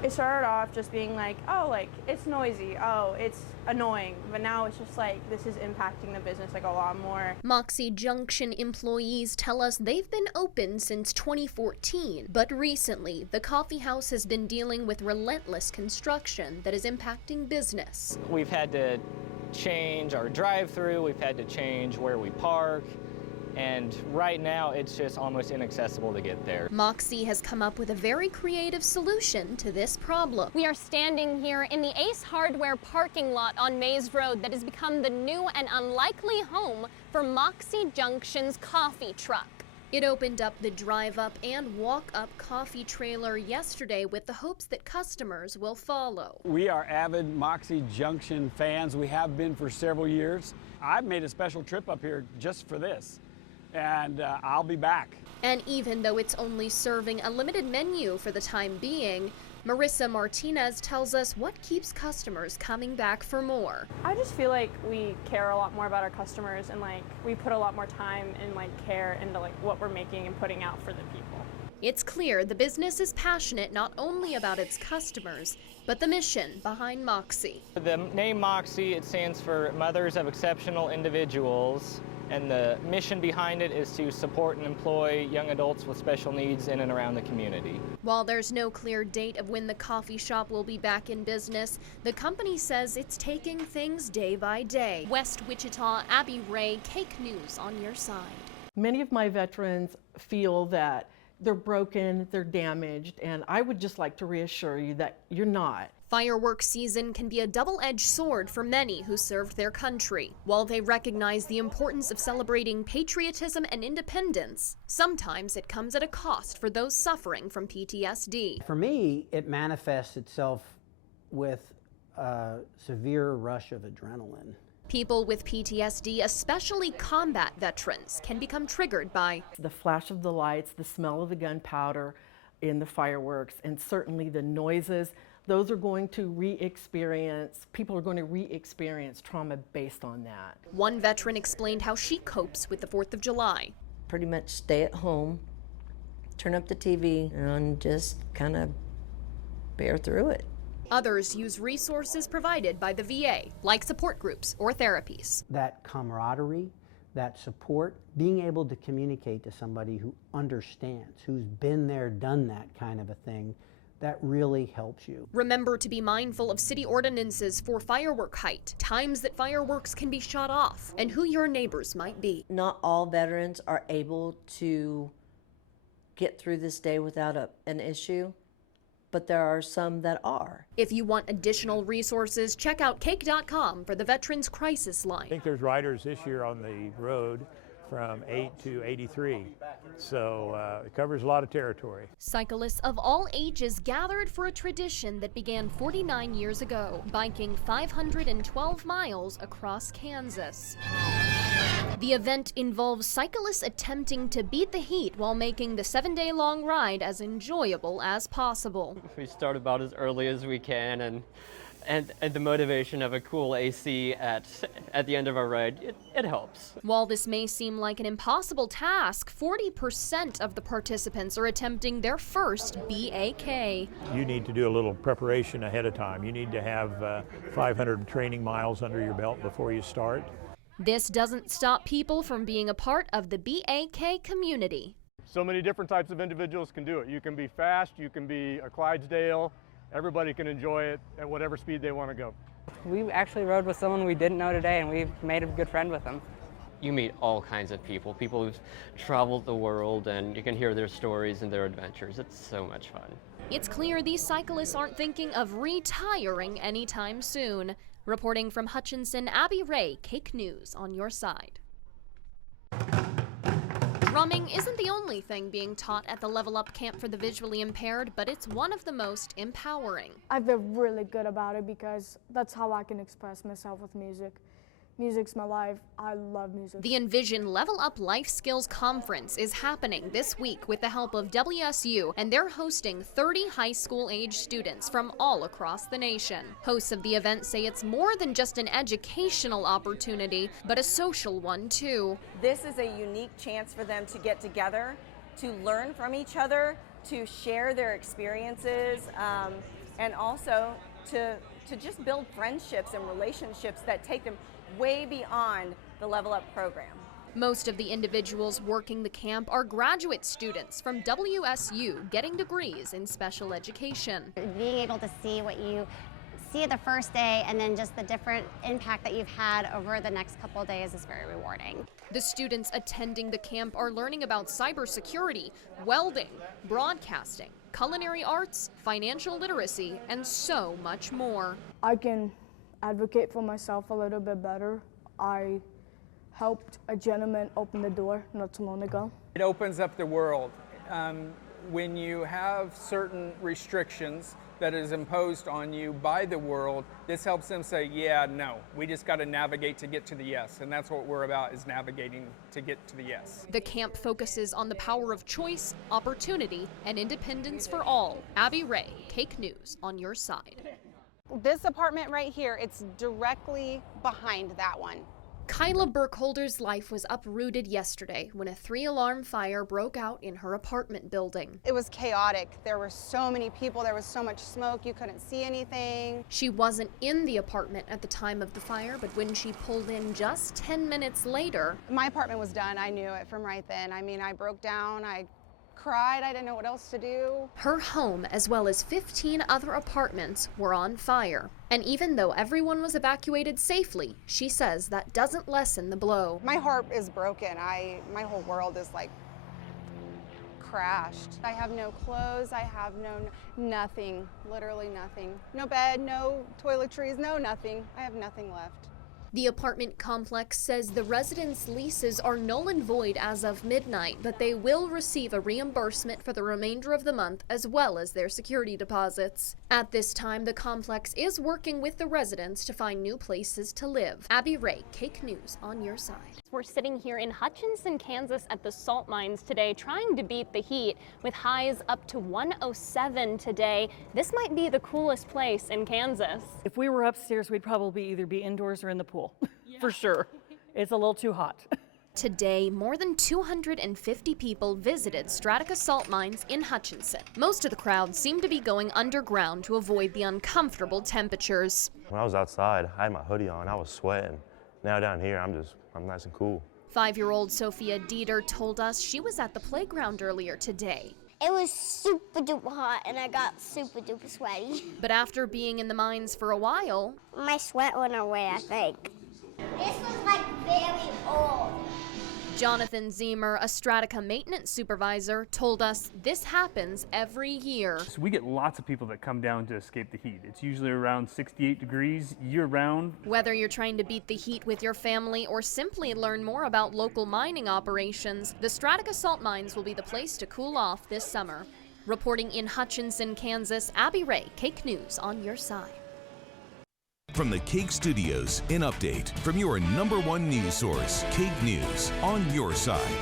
It started off just being like, oh, like, it's noisy, oh, it's annoying, but now it's just like, this is impacting the business like a lot more. Moxie Junction employees tell us they've been open since 2014, but recently the coffee house has been dealing with relentless construction that is impacting business. We've had to change our drive-through, we've had to change where we park, and right now it's just almost inaccessible to get there. Moxie has come up with a very creative solution to this problem. We are standing here in the Ace Hardware parking lot on Mays Road that has become the new and unlikely home for Moxie Junction's coffee truck. It opened up the drive-up and walk-up coffee trailer yesterday with the hopes that customers will follow. We are avid Moxie Junction fans. We have been for several years. I've made a special trip up here just for this, and I'll be back. And even though it's only serving a limited menu for the time being, Marissa Martinez tells us what keeps customers coming back for more. I just feel like we care a lot more about our customers, and like we put a lot more time and like care into like what we're making and putting out for the people. It's clear the business is passionate not only about its customers, but the mission behind Moxie. The name Moxie, it stands for Mothers of Exceptional Individuals, and the mission behind it is to support and employ young adults with special needs in and around the community. While there's no clear date of when the coffee shop will be back in business, the company says it's taking things day by day. West Wichita, Abby Wray, Cake News on your side. Many of my veterans feel that they're broken, they're damaged, and I would just like to reassure you that you're not. Fireworks season can be a double-edged sword for many who served their country. While they recognize the importance of celebrating patriotism and independence, sometimes it comes at a cost for those suffering from PTSD. For me, it manifests itself with a severe rush of adrenaline. People with PTSD, especially combat veterans, can become triggered by The flash of the lights, the smell of the gunpowder in the fireworks, and certainly the noises. Those are going to people are going to re-experience trauma based on that. One veteran explained how she copes with the 4th of July. Pretty much stay at home, turn up the TV, and just kind of bear through it. Others use resources provided by the VA, like support groups or therapies. That camaraderie, that support, being able to communicate to somebody who understands, who's been there, done that kind of a thing, that really helps you. Remember to be mindful of city ordinances for firework height, times that fireworks can be shot off, and who your neighbors might be. Not all veterans are able to get through this day without an issue, but there are some that are. If you want additional resources, check out cake.com for the Veterans Crisis Line. I think there's riders this year on the road from 8 to 83, so it covers a lot of territory. Cyclists of all ages gathered for a tradition that began 49 years ago, biking 512 miles across Kansas. The event involves cyclists attempting to beat the heat while making the 7-day-long ride as enjoyable as possible. We start about as early as we can, and the motivation of a cool AC at the end of our ride, it helps. While this may seem like an impossible task, 40% of the participants are attempting their first BAK. You need to do a little preparation ahead of time. You need to have 500 training miles under your belt before you start. This doesn't stop people from being a part of the BAK community. So many different types of individuals can do it. You can be fast, you can be a Clydesdale. Everybody can enjoy it at whatever speed they want to go. We actually rode with someone we didn't know today, and we've made a good friend with them. You meet all kinds of people who've traveled the world, and you can hear their stories and their adventures. It's so much fun. It's clear these cyclists aren't thinking of retiring anytime soon. Reporting from Hutchinson, Abby Wray, Cake News on your side. Drumming isn't the only thing being taught at the Level Up Camp for the Visually Impaired, but it's one of the most empowering. I feel really good about it because that's how I can express myself with music. Music's my life. I love music. The Envision Level Up Life Skills Conference is happening this week with the help of WSU, and they're hosting 30 high school age students from all across the nation. Hosts of the event say it's more than just an educational opportunity, but a social one too. This is a unique chance for them to get together, to learn from each other, to share their experiences, and also to just build friendships and relationships that take them way beyond the Level Up program. Most of the individuals working the camp are graduate students from WSU getting degrees in special education. Being able to see what you see the first day and then just the different impact that you've had over the next couple of days is very rewarding. The students attending the camp are learning about cybersecurity, welding, broadcasting, culinary arts, financial literacy, and so much more. I can advocate for myself a little bit better. I helped a gentleman open the door not too long ago. It opens up the world. When you have certain restrictions that is imposed on you by the world, this helps them say, yeah, no, we just got to navigate to get to the yes. And that's what we're about, is navigating to get to the yes. The camp focuses on the power of choice, opportunity, and independence for all. Abby Wray, Cake News, on your side. This apartment right here, it's directly behind that one. Kyla Burkholder's life was uprooted yesterday when a 3-alarm fire broke out in her apartment building. It was chaotic. There were so many people, there was so much smoke, you couldn't see anything. She wasn't in the apartment at the time of the fire, but when she pulled in just 10 minutes later... My apartment was done. I knew it from right then. I mean, I broke down, I cried, I didn't know what else to do. Her home, as well as 15 other apartments, were on fire. And even though everyone was evacuated safely, she says that doesn't lessen the blow. My heart is broken. My whole world is like crashed. I have no clothes, I have nothing, literally nothing. No bed, no toiletries, no nothing. I have nothing left. The apartment complex says the residents' leases are null and void as of midnight, but they will receive a reimbursement for the remainder of the month as well as their security deposits. At this time, the complex is working with the residents to find new places to live. Abby Wray, Cake News, on your side. We're sitting here in Hutchinson, Kansas at the salt mines today, trying to beat the heat with highs up to 107 today. This might be the coolest place in Kansas. If we were upstairs, we'd probably either be indoors or in the pool, for sure. It's a little too hot. Today, more than 250 people visited Stratica salt mines in Hutchinson. Most of the crowd seemed to be going underground to avoid the uncomfortable temperatures. When I was outside, I had my hoodie on, I was sweating. Now down here, I'm nice and cool. 5-year-old Sophia Dieter told us she was at the playground earlier today. It was super duper hot and I got super duper sweaty. But after being in the mines for a while, my sweat went away, I think. This was like very old. Jonathan Zemer, a Stratica maintenance supervisor, told us this happens every year. So we get lots of people that come down to escape the heat. It's usually around 68 degrees year-round. Whether you're trying to beat the heat with your family or simply learn more about local mining operations, the Stratica salt mines will be the place to cool off this summer. Reporting in Hutchinson, Kansas, Abby Wray, Cake News, on your side. From the Cake Studios, an update from your #1 news source, Cake News, on your side.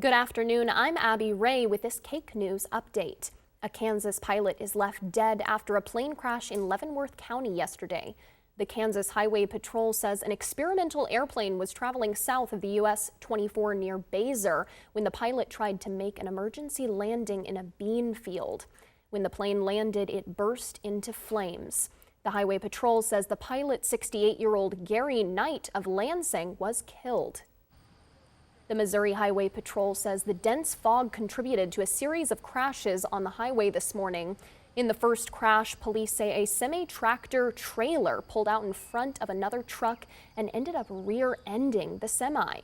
Good afternoon, I'm Abby Wray with this Cake News update. A Kansas pilot is left dead after a plane crash in Leavenworth County yesterday. The Kansas Highway Patrol says an experimental airplane was traveling south of the US-24 near Baser when the pilot tried to make an emergency landing in a bean field. When the plane landed, it burst into flames. The Highway Patrol says the pilot, 68-year-old Gary Knight of Lansing, was killed. The Missouri Highway Patrol says the dense fog contributed to a series of crashes on the highway this morning. In the first crash, police say a semi-tractor trailer pulled out in front of another truck and ended up rear-ending the semi.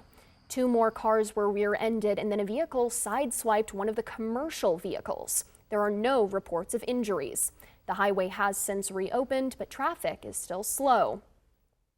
2 more cars were rear-ended, and then a vehicle sideswiped one of the commercial vehicles. There are no reports of injuries. The highway has since reopened, but traffic is still slow.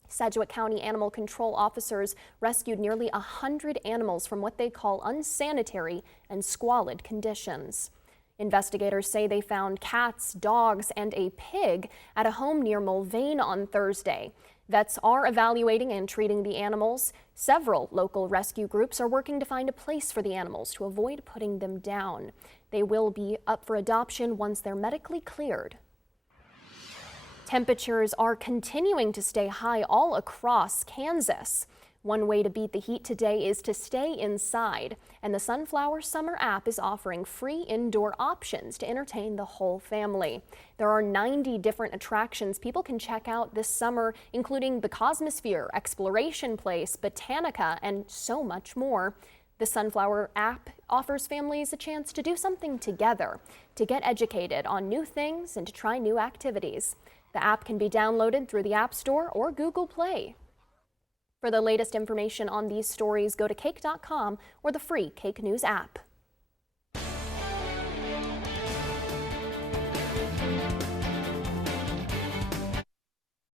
Sedgwick County animal control officers rescued nearly 100 animals from what they call unsanitary and squalid conditions. Investigators say they found cats, dogs, and a pig at a home near Mulvane on Thursday. Vets are evaluating and treating the animals. Several local rescue groups are working to find a place for the animals to avoid putting them down. They will be up for adoption once they're medically cleared. Temperatures are continuing to stay high all across Kansas. One way to beat the heat today is to stay inside, and the Sunflower Summer app is offering free indoor options to entertain the whole family. There are 90 different attractions people can check out this summer, including the Cosmosphere, Exploration Place, Botanica, and so much more. The Sunflower app offers families a chance to do something together, to get educated on new things and to try new activities. The app can be downloaded through the App Store or Google Play. For the latest information on these stories, go to cake.com or the free Cake News app.